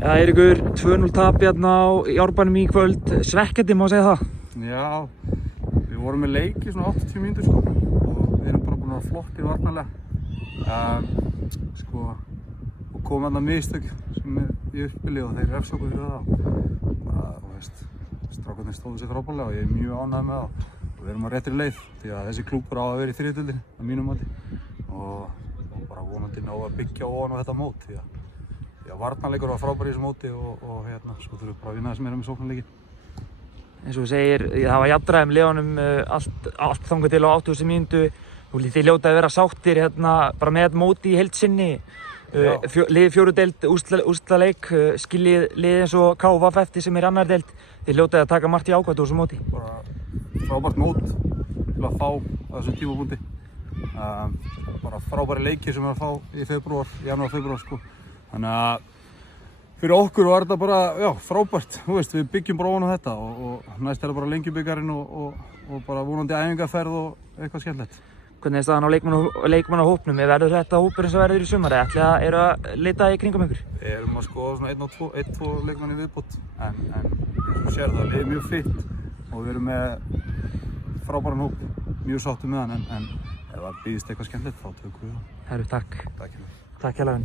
Ja, Eiríkur, 2-0 tap hérna á Árbænum í kvöld, svekkjandi má segja það? Já, við vorum með leik í svona 80 mínútur sko og við erum bara búin að vera flottir varnarlega sko og kom þarna mistök sem ég uppbyrði og þeir refsa okkur fyrir það bara, þú veist, strákarnir stóðu sig frábærlega og ég er mjög ánægður með það og við erum á réttri leið því að þessi klúbbur á að vera í þriðjudeildinni að mínum mati og bara vonandi ná að byggja ofan á þetta mót því að varnarleikur var frábær í þessu móti og hérna, svo þurfum við bara að vinna þess meira með sóknarleiki. Eins og þú segir, það var jafnræði liðunum allt þangað til á 80. mínútu. Þið hljóta að vera sáttir hérna bara með móti í heild sinni. Liðið fjórudeild, úrslitaleik, skiljið liðið eins og KVF sem er í annarri deild. Þið hljóta að taka margt í ákvæmt úr þessu móti. Bara frábært mót til að fá á þessum tímapunkti. Bara frábæri leikir sem við að fá í janúar-febrúar sko. Þannig að fyrir okkur var þetta bara, já, frábært, þú veist, við byggjum bara ofan á þetta og næst er það bara Lengjubikarinn og bara vonandi æfingarferð og eitthvað skemmtilegt. Hvernig er staðan á leikmannahópnum? Verður þetta hópur eins og verður í sumar? Eru að leita í kringum ykkur? Við erum að skoða svona 1-2 leikmann í viðbót en eins og sér það, við erum mjög fitt og við erum með frábæran hóp, mjög sáttum með hann en ef það býðist eitthvað skemmtilegt þá tökum við það. Herru, takk. Takk hérna. Takk hérlega.